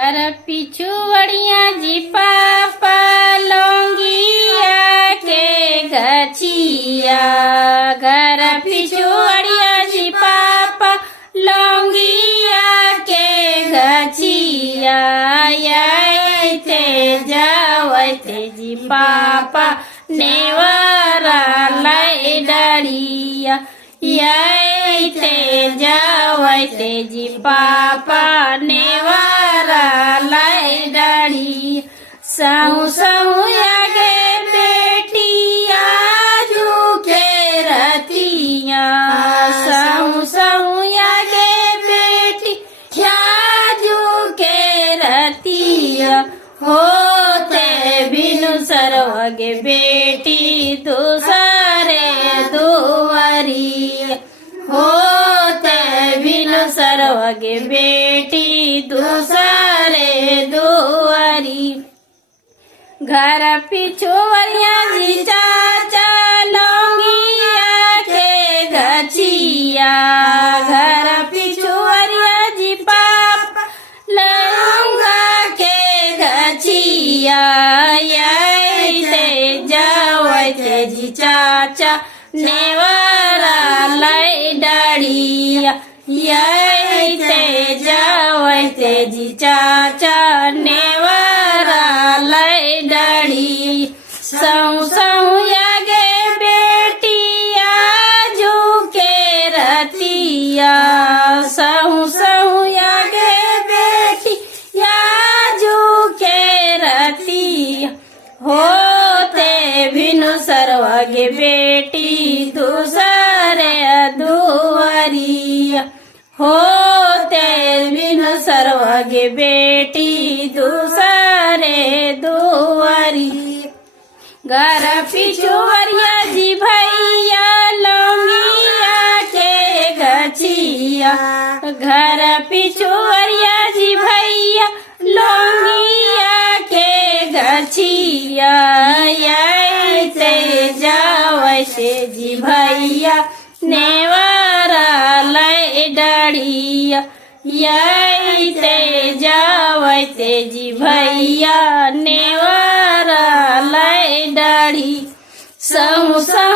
घर पिछुवड़िया जी पापा लौंगिया के गछिया। घर पिछुवड़िया जी पापा लौंगिया के गछिया। आयते जावते जी पापा नेवरा लाई डरिया। आयते जावते जी पापा नेवरा लाई डरी। सहु सहु आगे बेटिया झूके रतिया। सहु सहु आगे बेटी झूके रतिया। होते बिनु सरवगे बेटी दूसरे दुआरी। होते बिनु सरवगे बेटी दूसरे दुआरी। घर पिछुवरिया जी चाचा लौंगिया के गछिया। घर पिछुवरिया जी पापा लौंगा के गछिया। आयते जावते जी चाचा नेवरा लाई डरिया। आयते जावते जी चाचा नेवरा लाई डरी। सहु सहु आगे बेटिया झूके रतिया। सहु सहु आगे बेटिया झूके रतिया। होते बिनु सरवगे बेटी दूसरे दुआरिया। होते बिनु सरवगे बेटी दूसरे दुआरी। घर पिछुवरिया जी भैया लौंगिया के गछिया। घर पिछुवरिया जी भैया लौंगिया के गछिया। आयते जावते जी भैया नेवरा लाई डरिया। आयते जावते जी भैया नेवरा लाई डरी। सहु सहु